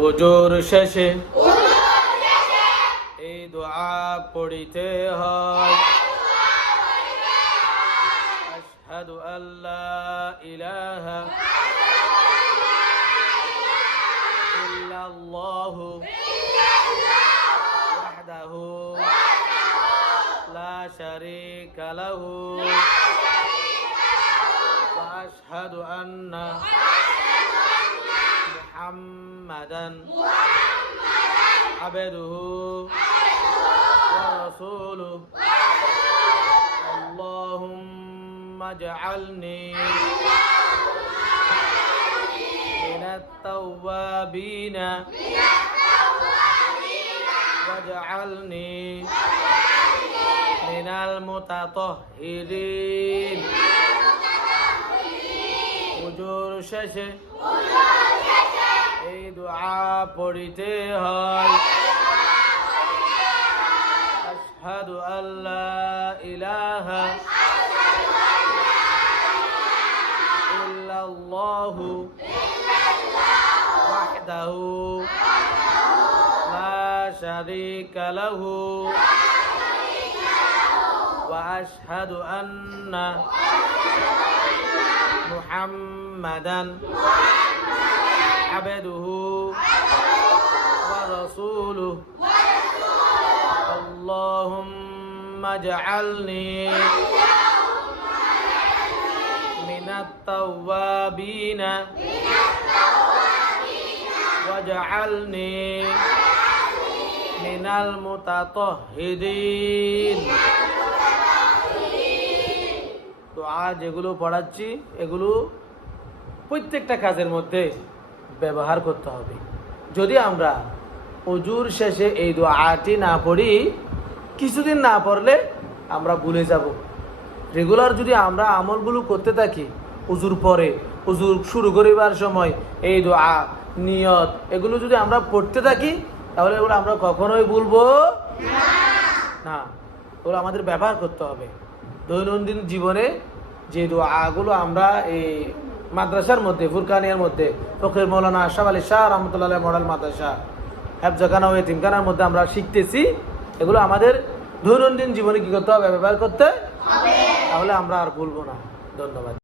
ওজোর শেষে এই দোয়া পড়িতে হয়, আশহাদু আল্লা ইলাহা ইল্লাল্লাহু ওয়াহদাহু লা শারীকা লাহু ওয়া আশহাদু আন্না মুহাম্মাদান আবদুহু ওয়া রাসূলুহু। আল্লাহুম্মা ইজআলনি মিনাত তাওয়াবিনা ওয়াজআলনি মিনাল মুতাতাহহিরিন। ওজোর শেষে এই দোয়া পড়িতে হয়, আশহাদু আল্লা ইলাহা ইল্লাল্লাহু ওয়াহদাহু লা শারীকা লাহু ওয়া আশহাদু আন্না মুহাম্মাদান আবদুহু ওয়া রাসূলুহু। আল্লাহুম্মা ইজআলনি মিনাত তাওয়াবিনা ওয়াজআলনি মিনাল মুতাতাহহিরিন। দোয়া যেগুলো পড়াচ্ছি এগুলো প্রত্যেকটা কাজের মধ্যে ব্যবহার করতে হবে। যদি আমরা ওজুর শেষে এই দোয়াটি না পড়ি, কিছুদিন না পড়লে আমরা ভুলে যাব। রেগুলার যদি আমরা আমলগুলো করতে থাকি, উজুর পরে, উজুর শুরু করিবার সময় এই দোয়া, নিয়ত, এগুলো যদি আমরা পড়তে থাকি তাহলে এগুলো আমরা কখনোই ভুলবো না। এগুলো আমাদের ব্যবহার করতে হবে দৈনন্দিন জীবনে। যে দোয়াগুলো আমরা এই মাদ্রাসার মধ্যে, ফুরকানিয়ার মধ্যে, ফকির মৌলানা আশরাফ আলী শাহ রহমতুল্লাহ মডেল মাদ্রাসা হেফজখানা ও এতিমখানার মধ্যে আমরা শিখতেছি, এগুলো আমাদের দৈনন্দিন জীবনে কি করতে হবে, ব্যবহার করতে, তাহলে আমরা আর ভুলবো না। ধন্যবাদ।